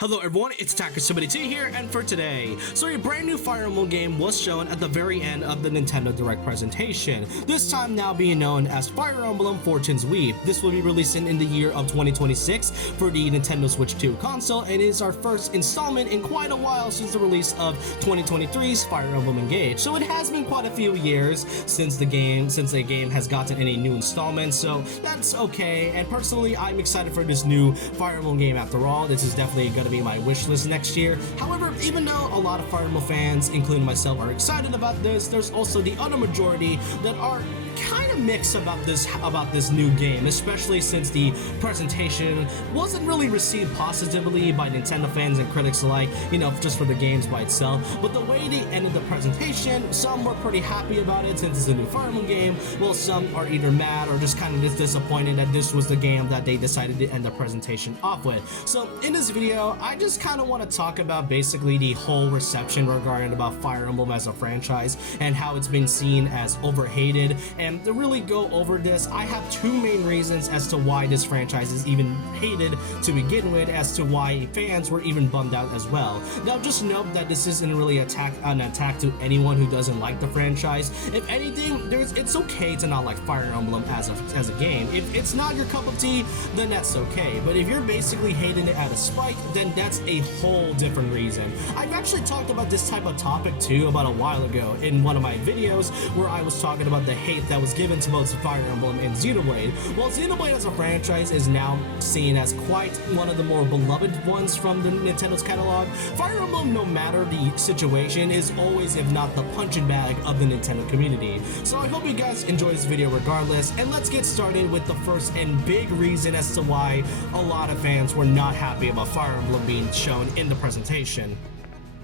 Hello everyone, it's Attacker72 here, and for today, so a brand new Fire Emblem game was shown at the very end of the Nintendo Direct presentation, this time now being known as Fire Emblem Fortune's Weave. This will be releasing in the year of 2026 for the Nintendo Switch 2 console, and is our first installment in quite a while since the release of 2023's Fire Emblem Engage. So it has been quite a few years since the game has gotten any new installments, so that's okay, and personally I'm excited for this new Fire Emblem game after all. This is definitely going to be my wish list next year. However, even though a lot of Fire Emblem fans, including myself, are excited about this, there's also the other majority that are kind of mixed about this new game, especially since the presentation wasn't really received positively by Nintendo fans and critics alike, you know, just for the games by itself. But the way they ended the presentation, some were pretty happy about it since it's a new Fire Emblem game, while some are either mad or just kind of disappointed that this was the game that they decided to end the presentation off with. So in this video, I just kind of want to talk about basically the whole reception regarding about Fire Emblem as a franchise and how it's been seen as overhated. And to really go over this, I have two main reasons as to why this franchise is even hated to begin with, as to why fans were even bummed out as well. Now just note that this isn't really an attack to anyone who doesn't like the franchise. If anything, it's okay to not like Fire Emblem as a game. If it's not your cup of tea, then that's okay. But if you're basically hating it at a spike, then that's a whole different reason. I've actually talked about this type of topic too about a while ago in one of my videos where I was talking about the hate that was given to both Fire Emblem and Xenoblade. While Xenoblade as a franchise is now seen as quite one of the more beloved ones from the Nintendo's catalog, Fire Emblem, no matter the situation, is always, if not the punching bag of the Nintendo community. So I hope you guys enjoy this video regardless, and let's get started with the first and big reason as to why a lot of fans were not happy about Fire Emblem being shown in the presentation.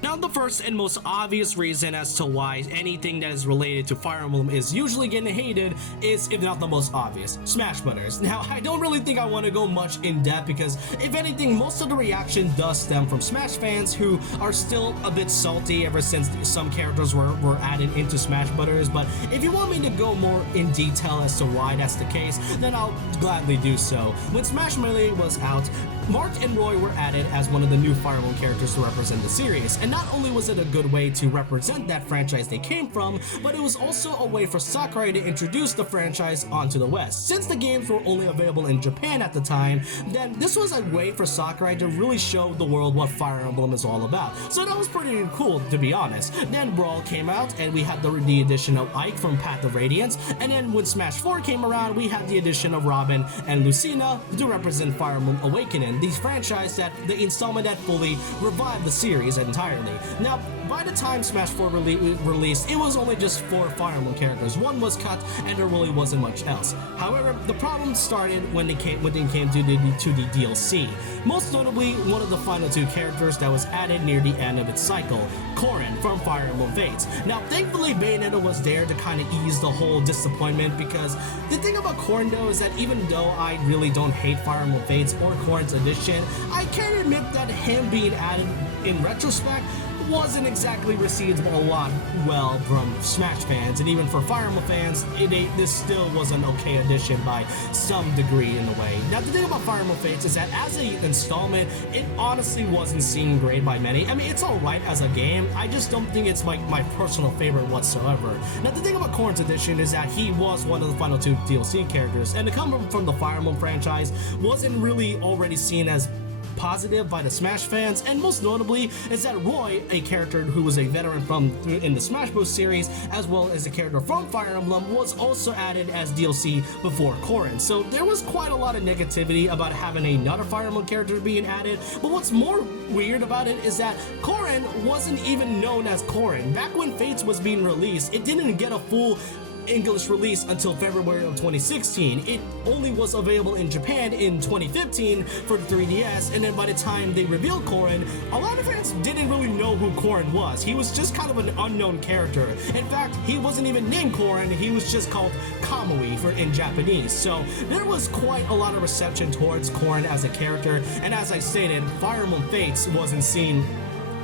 Now, the first and most obvious reason as to why anything that is related to Fire Emblem is usually getting hated is, if not the most obvious, Smash Brothers. Now, I don't really think I want to go much in depth because, if anything, most of the reaction does stem from Smash fans who are still a bit salty ever since some characters were added into Smash Brothers. But if you want me to go more in detail as to why that's the case, then I'll gladly do so. When Smash Melee was out, Mark and Roy were added as one of the new Fire Emblem characters to represent the series, and not only was it a good way to represent that franchise they came from, but it was also a way for Sakurai to introduce the franchise onto the West. Since the games were only available in Japan at the time, then this was a way for Sakurai to really show the world what Fire Emblem is all about. So that was pretty cool, to be honest. Then Brawl came out, and we had the addition of Ike from Path of Radiance, and then when Smash 4 came around, we had the addition of Robin and Lucina to represent Fire Emblem Awakening, the franchise the installment that fully revived the series entirely. Now, by the time Smash 4 released, it was only just 4 Fire Emblem characters. One was cut, and there really wasn't much else. However, the problem started when it came to the DLC. Most notably, one of the final 2 characters that was added near the end of its cycle, Corrin from Fire Emblem Fates. Now, thankfully, Bayonetta was there to kind of ease the whole disappointment, because the thing about Corrin, though, is that even though I really don't hate Fire Emblem Fates or Corrin's edition, I can admit that him being added in retrospect wasn't exactly received a lot well from Smash fans, and even for Fire Emblem fans, this still was an okay addition by some degree in a way. Now, the thing about Fire Emblem Fates is that as an installment, it honestly wasn't seen great by many. I mean, it's alright as a game, I just don't think it's my personal favorite whatsoever. Now, the thing about Corrin's edition is that he was one of the final 2 DLC characters, and to come from the Fire Emblem franchise wasn't really already seen as positive by the Smash fans, and most notably is that Roy, a character who was a veteran in the Smash Bros series, as well as a character from Fire Emblem, was also added as DLC before Corrin. So there was quite a lot of negativity about having another Fire Emblem character being added, but what's more weird about it is that Corrin wasn't even known as Corrin. Back when Fates was being released, it didn't get a full English release until February of 2016. It only was available in Japan in 2015 for the 3DS, and then by the time they revealed Corrin, a lot of fans didn't really know who Corrin was. He was just kind of an unknown character. In fact, he wasn't even named Corrin, he was just called Kamui in Japanese. So there was quite a lot of reception towards Corrin as a character, and as I stated, Fire Emblem Fates wasn't seen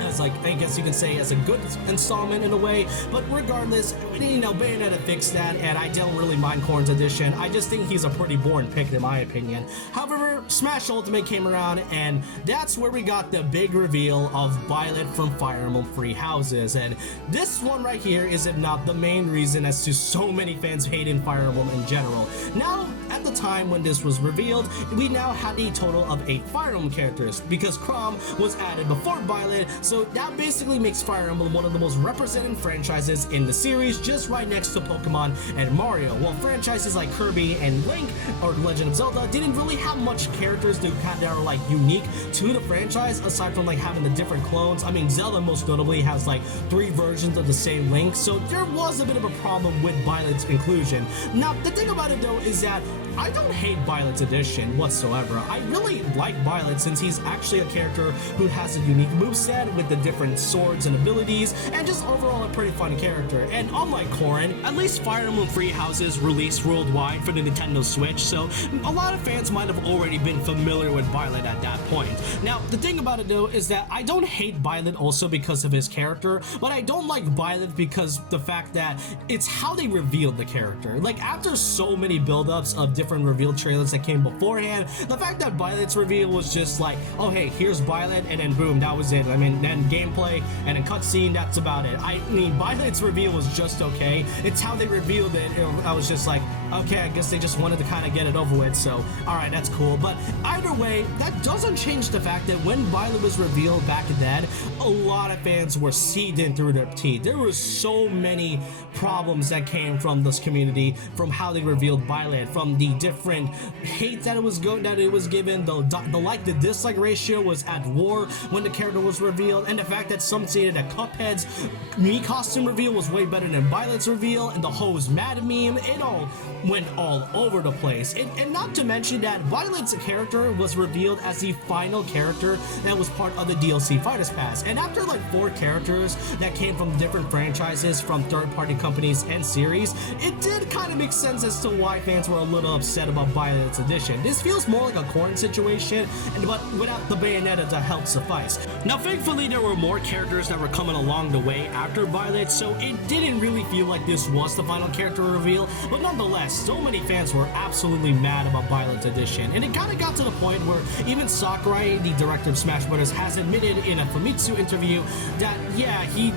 as, like, I guess you can say, as a good installment in a way, but regardless, you know, Bayonetta fixed that, and I don't really mind Corrin's edition. I just think he's a pretty boring pick in my opinion. However, Smash Ultimate came around, and that's where we got the big reveal of Violet from Fire Emblem Three Houses. And this one right here is, if not the main reason as to so many fans hating Fire Emblem in general. Now, at the time when this was revealed, we now had a total of 8 Fire Emblem characters, because Chrom was added before Violet, so that basically makes Fire Emblem one of the most represented franchises in the series, just right next to Pokemon and Mario. While franchises like Kirby and Link or Legend of Zelda didn't really have much characters that are like unique to the franchise, aside from like having the different clones. I mean, Zelda most notably has like 3 versions of the same Link, so there was a bit of a problem with Violet's inclusion. Now, the thing about it though is that I don't hate Violet's addition whatsoever. I really like Violet since he's actually a character who has a unique moveset with the different swords and abilities, and just overall a pretty fun character. And unlike Corrin, at least Fire Emblem Three Houses released worldwide for the Nintendo Switch, so a lot of fans might have already been familiar with Violet at that point. Now, the thing about it though is that I don't hate Violet also because of his character, but I don't like Violet because the fact that it's how they revealed the character. Like, after so many build-ups of different reveal trailers that came beforehand, the fact that Violet's reveal was just like, oh hey, here's Violet, and then boom, that was it. I mean, then gameplay and a cutscene, that's about it. I mean, Violet's reveal was just okay. It's how they revealed it. I was just like, okay, I guess they just wanted to kind of get it over with, so alright, that's cool. But either way, that doesn't change the fact that when Violet was revealed back then, a lot of fans were seething through their teeth. There were so many problems that came from this community, from how they revealed Violet, from the different hate that it was given, the like to dislike ratio was at war when the character was revealed, and the fact that some stated that Cuphead's Mii costume reveal was way better than Violet's reveal, and the Ho's Mad meme, it all went all over the place. And not to mention that Violet's character was revealed as the final character that was part of the DLC Fighters Pass, and after like 4 characters that came from different franchises from third-party companies and series, it did kind of make sense as to why fans were a little upset about Violet's addition. This feels more like a Corrin situation, but without the Bayonetta to help suffice. Now, thankfully, there were more characters that were coming along the way after Violet, so it didn't really feel like this was the final character reveal, but nonetheless, so many fans were absolutely mad about Violet's addition, and it kind of got to the point where even Sakurai, the director of Smash Bros., has admitted in a Famitsu interview that, yeah, he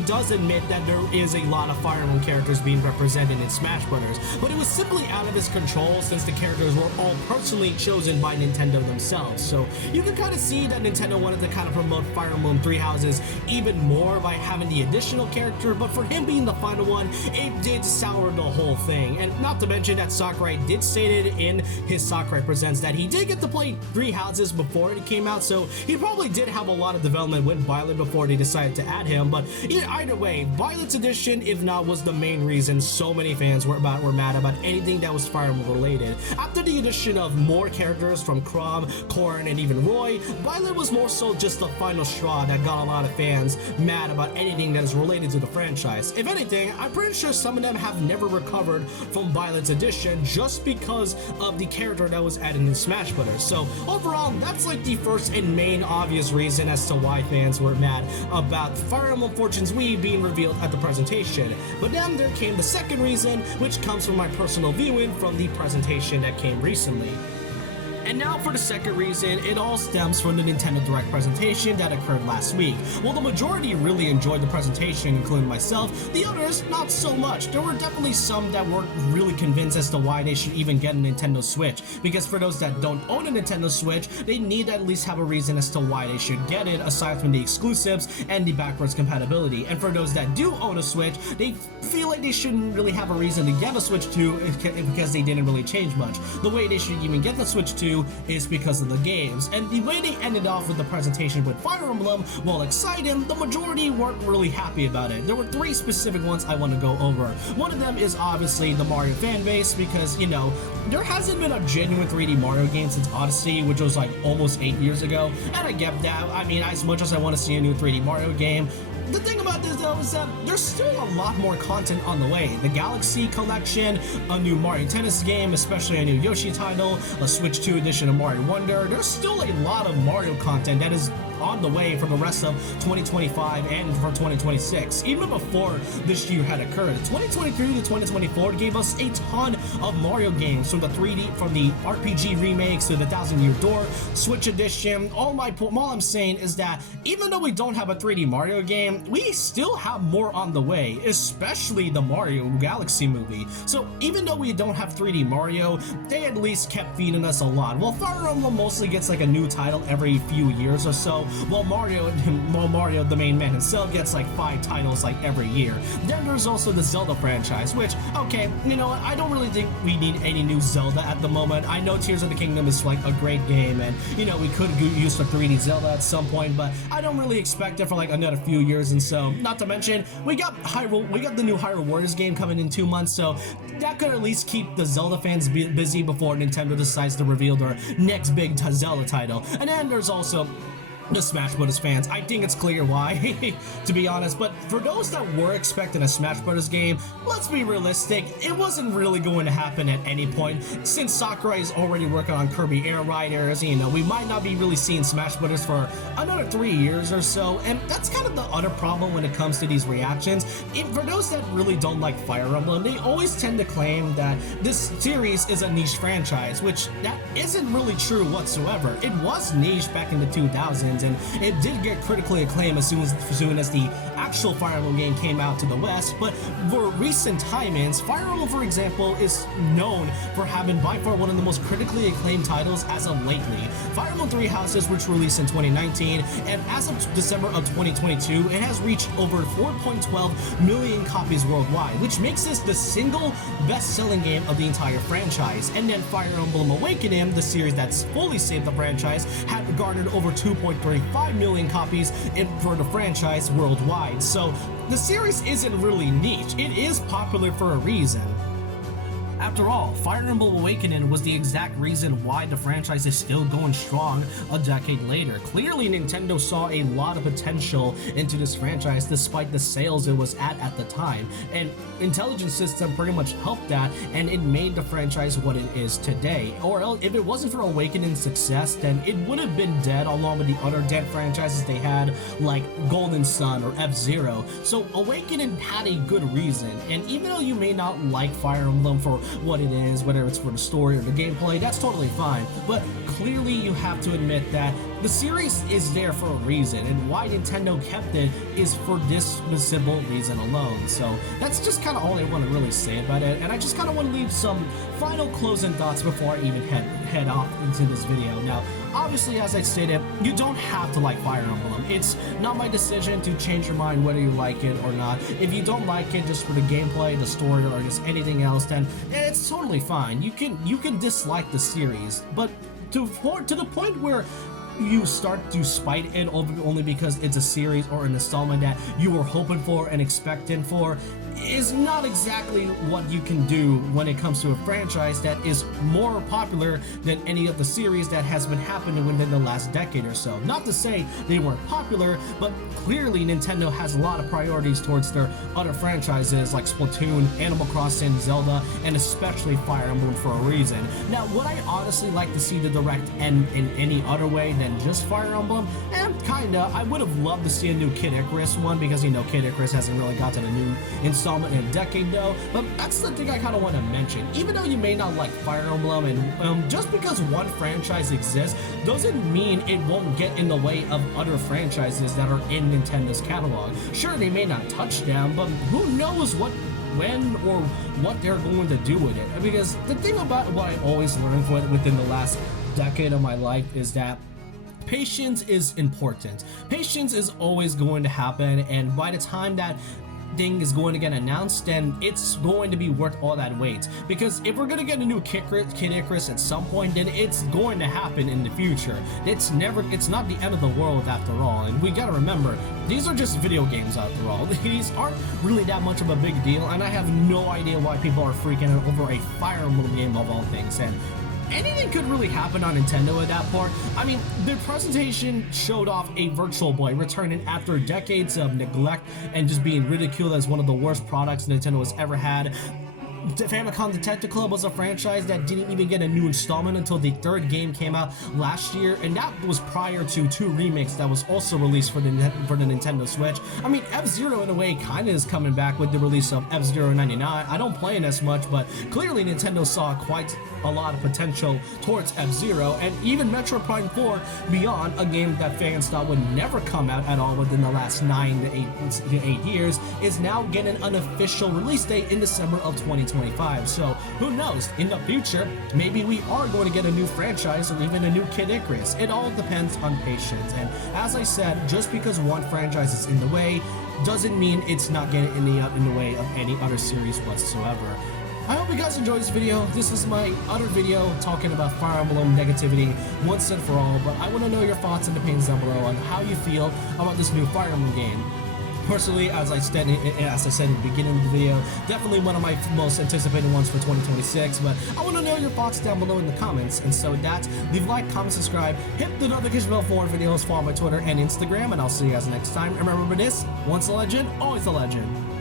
does admit that there is a lot of Fire Emblem characters being represented in Smash Bros., but it was simply out of his control since the characters were all personally chosen by Nintendo themselves. So you can kind of see that Nintendo wanted to kind of promote Fire Emblem Three Houses even more by having the additional character, but for him being the final one, it did sour the whole thing. And not to mention that Sakurai did state it in his Sakurai Presents that he did get to play Three Houses before it came out, so he probably did have a lot of development with Violet before they decided to add him. But either way, Violet's addition, if not, was the main reason so many fans were mad about anything that was Fire Emblem related. After the addition of more characters from Chrom, Corrin, and even Roy, Violet was more so just the final straw that got a lot of fans mad about anything that is related to the franchise. If anything, I'm pretty sure some of them have never recovered from Violet's addition just because of the character that was added in Smash Bros. So overall, that's like the first and main obvious reason as to why fans were mad about Fire Emblem Fortune's Wii being revealed at the presentation. But then there came the second reason, which comes from my personal viewing from the presentation that came recently. And now for the second reason, it all stems from the Nintendo Direct presentation that occurred last week. While the majority really enjoyed the presentation, including myself, the others not so much. There were definitely some that weren't really convinced as to why they should even get a Nintendo Switch, because for those that don't own a Nintendo Switch, they need to at least have a reason as to why they should get it, aside from the exclusives and the backwards compatibility. And for those that do own a Switch, they feel like they shouldn't really have a reason to get a Switch 2 because they didn't really change much. The way they should even get the Switch 2 is because of the games, and the way they ended off with the presentation with Fire Emblem, while exciting, the majority weren't really happy about it. There were 3 specific ones I want to go over. One of them is obviously the Mario fan base, because, you know, there hasn't been a genuine 3D Mario game since Odyssey, which was like almost 8 years ago, and I get that. I mean, as much as I want to see a new 3D Mario game, the thing about this though is that there's still a lot more content on the way. The Galaxy Collection, a new Mario Tennis game, especially a new Yoshi title, a Switch 2 edition of Mario Wonder. There's still a lot of Mario content that is on the way for the rest of 2025 and for 2026. Even before this year had occurred, 2023 to 2024 gave us a ton of Mario games, from the RPG remakes to the Thousand Year Door, Switch Edition. All I'm saying is that even though we don't have a 3D Mario game, we still have more on the way, especially the Mario Galaxy movie. So even though we don't have 3D Mario, they at least kept feeding us a lot. Well, Fire Emblem mostly gets like a new title every few years or so, while Mario, the main man himself, gets like 5 titles like every year. Then there's also the Zelda franchise, which, okay, you know what, I don't really think we need any new Zelda at the moment. I know Tears of the Kingdom is like a great game, and you know, we could use the 3D Zelda at some point, but I don't really expect it for like another few years. And so, not to mention, we got the new Hyrule Warriors game coming in 2 months, so that could at least keep the Zelda fans busy before Nintendo decides to reveal their next big Zelda title. And then there's also the Smash Bros. Fans. I think it's clear why, to be honest, but for those that were expecting a Smash Bros. Game, let's be realistic, it wasn't really going to happen at any point. Since Sakurai is already working on Kirby Air Riders, you know, we might not be really seeing Smash Bros. For another 3 years or so, and that's kind of the other problem when it comes to these reactions. For those that really don't like Fire Emblem, they always tend to claim that this series is a niche franchise, which that isn't really true whatsoever. It was niche back in the 2000s, and it did get critically acclaimed as soon as the actual Fire Emblem game came out to the West. But for recent tie-ins, Fire Emblem, for example, is known for having by far one of the most critically acclaimed titles as of lately. Fire Emblem Three Houses, which released in 2019, and as of December of 2022, it has reached over 4.12 million copies worldwide, which makes this the single best-selling game of the entire franchise. And then Fire Emblem Awakening, the series that's fully saved the franchise, had garnered over 2.35 million copies for the franchise worldwide. So the series isn't really niche, it is popular for a reason. After all, Fire Emblem Awakening was the exact reason why the franchise is still going strong a decade later. Clearly, Nintendo saw a lot of potential into this franchise despite the sales it was at the time, and Intelligent System pretty much helped that, and it made the franchise what it is today. Or else, if it wasn't for Awakening's success, then it would have been dead along with the other dead franchises they had, like Golden Sun or F-Zero. So Awakening had a good reason, and even though you may not like Fire Emblem for what it is, whether it's for the story or the gameplay, that's totally fine. But clearly you have to admit that the series is there for a reason, and why Nintendo kept it is for this simple reason alone. So that's just kind of all I want to really say about it, and I just kind of want to leave some final closing thoughts before I even head off into this video. Now, obviously, as I stated, you don't have to like Fire Emblem. It's not my decision to change your mind whether you like it or not. If you don't like it just for the gameplay, the story, or just anything else, then it's totally fine. You can dislike the series, but to the point where you start to spite it only because it's a series or an installment that you were hoping for and expecting for, is not exactly what you can do when it comes to a franchise that is more popular than any of the series that has been happening within the last decade or so. Not to say they weren't popular, but clearly Nintendo has a lot of priorities towards their other franchises like Splatoon, Animal Crossing, Zelda, and especially Fire Emblem for a reason. Now, would I honestly like to see the Direct end in any other way than just Fire Emblem? And kinda. I would have loved to see a new Kid Icarus one, because, you know, Kid Icarus hasn't really gotten a new installment in a decade though. But that's the thing I kind of want to mention. Even though you may not like Fire Emblem, and just because one franchise exists doesn't mean it won't get in the way of other franchises that are in Nintendo's catalog. Sure, they may not touch them, but who knows when or what they're going to do with it. Because the thing about what I always learned within the last decade of my life is that patience is important. Patience is always going to happen, and by the time that thing is going to get announced, then it's going to be worth all that wait. Because if we're going to get a new Kid Icarus at some point, then it's going to happen in the future. It's not the end of the world after all. And we gotta remember, these are just video games after all. These aren't really that much of a big deal, and I have no idea why people are freaking out over a Fire Emblem game of all things. And anything could really happen on Nintendo at that part. I mean, the presentation showed off a Virtual Boy returning after decades of neglect and just being ridiculed as one of the worst products Nintendo has ever had. The Famicom Detective Club was a franchise that didn't even get a new installment until the third game came out last year, and that was prior to 2 remakes that was also released for the Nintendo Switch. I mean, F-Zero in a way kind of is coming back with the release of F-Zero 99. I don't play it as much, but clearly Nintendo saw quite a lot of potential towards F-Zero, and even Metroid Prime 4 Beyond, a game that fans thought would never come out at all within the last 9 to 8 years, is now getting an official release date in December of 2025. So who knows, in the future maybe we are going to get a new franchise or even a new Kid Icarus. It all depends on patience, and as I said, just because one franchise is in the way doesn't mean it's not getting in the way of any other series whatsoever. I hope you guys enjoyed this video. This is my other video talking about Fire Emblem negativity once and for all, but I want to know your thoughts and opinions down below on how you feel about this new Fire Emblem game. Personally, as I said in the beginning of the video, definitely one of my most anticipated ones for 2026, but I want to know your thoughts down below in the comments. And so with that, leave a like, comment, subscribe, hit the notification bell for more videos, follow my Twitter and Instagram, and I'll see you guys next time. And remember this, once a legend, always a legend.